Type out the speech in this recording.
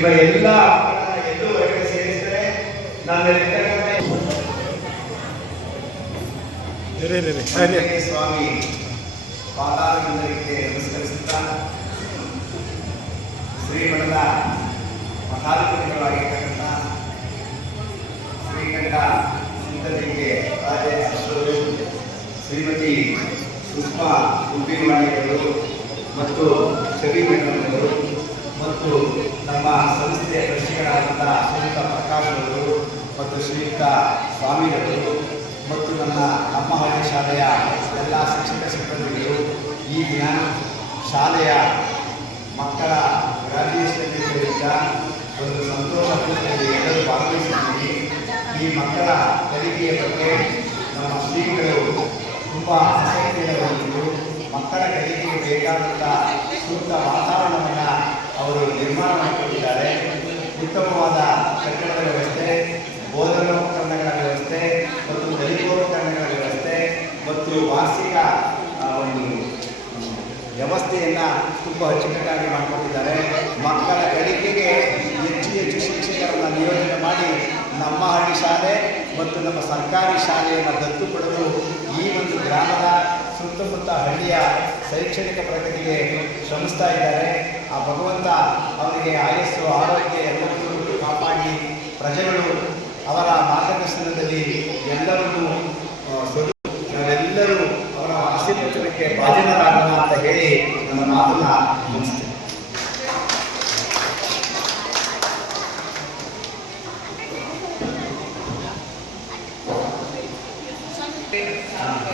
ನಿಮ್ಮ ಎಲ್ಲ ಎಲ್ಲೂ ಹೊರಗಡೆ ಸೇರಿಸಿದರೆ ಸ್ವಾಮಿ ಪಾದಾರವಿಂದಕ್ಕೆ ನಮಸ್ಕರಿಸುತ್ತಾ ಶ್ರೀಮಠದ ಮಠಾಧಿಪತಿಗಳಾಗಿರ್ತಕ್ಕಂಥ ಶ್ರೀಕಂಠ ಸಿದ್ಧಲಿಂಗೆ ರಾಜೇ ಶ್ರೀಮತಿ ಸುಷ್ಮಾ ಗುಬ್ಬಿವಾಣಿಯವರು ಮತ್ತು ಶಬಿ ಮೇಡಮ್ನವರು ಮತ್ತು ನಮ್ಮ ಸಂಸ್ಥೆಯ ಟ್ರಸ್ಟಿಗಳಾದಂಥ ಶ್ರೀಯುತ ಪ್ರಕಾಶ್ ಅವರು ಮತ್ತು ಶ್ರೀಯುತ ಸ್ವಾಮಿಗಳು ಮತ್ತು ನಮ್ಮ ಹಳ್ಳಿ ಶಾಲೆಯ ಎಲ್ಲ ಶಿಕ್ಷಕ ಸಿಬ್ಬಂದಿಗಳು ಈ ದಿನ ಶಾಲೆಯ ಮಕ್ಕಳ ಗ್ರಾಜ್ಯುಯೇಷನ್ ಒಂದು ಸಂತೋಷಪೂರ್ಣದಲ್ಲಿ ಎಲ್ಲರೂ ಭಾಗವಹಿಸಿದ್ದೀವಿ. ಈ ಮಕ್ಕಳ ಕಲಿಕೆಯ ಬಗ್ಗೆ ನಮ್ಮ ಶ್ರೀಗಳು ತುಂಬ ಆಸಕ್ತಿಯನ್ನು ಹೊಂದಿದ್ದು ಮಕ್ಕಳ ಕಲಿಕೆಗೆ ಬೇಕಾದಂಥ ಸೂಕ್ತ ವಾತಾವರಣವನ್ನು ಅವರು ನಿರ್ಮಾಣ ಮಾಡಿಕೊಂಡಿದ್ದಾರೆ. ಉತ್ತಮವಾದ ಕಟ್ಟಡದ ವ್ಯವಸ್ಥೆ, ಬೋಧನೋಪಕರಣಗಳ ವ್ಯವಸ್ಥೆ ಮತ್ತು ಕಲಿಕೋಪಕರಣಗಳ ವ್ಯವಸ್ಥೆ ಮತ್ತು ವಾರ್ಷಿಕ ಒಂದು ವ್ಯವಸ್ಥೆಯನ್ನು ತುಂಬ ಅಚ್ಚುಕಟ್ಟಾಗಿ ಮಾಡಿಕೊಂಡಿದ್ದಾರೆ. ಮಕ್ಕಳ ಕಲಿಕೆಗೆ ಹೆಚ್ಚು ಶಿಕ್ಷಕರನ್ನು ನಿಯೋಜನೆ ಮಾಡಿ ನಮ್ಮ ಹಳ್ಳಿ ಶಾಲೆ ಮತ್ತು ನಮ್ಮ ಸರ್ಕಾರಿ ಶಾಲೆಯನ್ನು ದತ್ತು ಪಡೆದು ಈ ಒಂದು ಗ್ರಾಮದ ಸುತ್ತಮುತ್ತ ಹಳ್ಳಿಯ ಶೈಕ್ಷಣಿಕ ಪ್ರಗತಿಗೆ ಶ್ರಮಿಸ್ತಾ ಇದ್ದಾರೆ. ಆ ಭಗವಂತ ಅವರಿಗೆ ಆಯಸ್ಸು ಆರೋಗ್ಯ ಎಲ್ಲವನ್ನೂ ಕಾಪಾಡಿ ಪ್ರಜೆಗಳು ಅವರ ಮಾರ್ಗದರ್ಶನದಲ್ಲಿ ಎಲ್ಲರನ್ನೂ ನಾವೆಲ್ಲರೂ ಅವರ ಆಶೀರ್ವಚನಕ್ಕೆ ಭಾಜನರಾಗೋಣ ಅಂತ ಹೇಳಿ ನನ್ನ ಮಾತನ್ನು ಮುಗಿಸ್ತಾ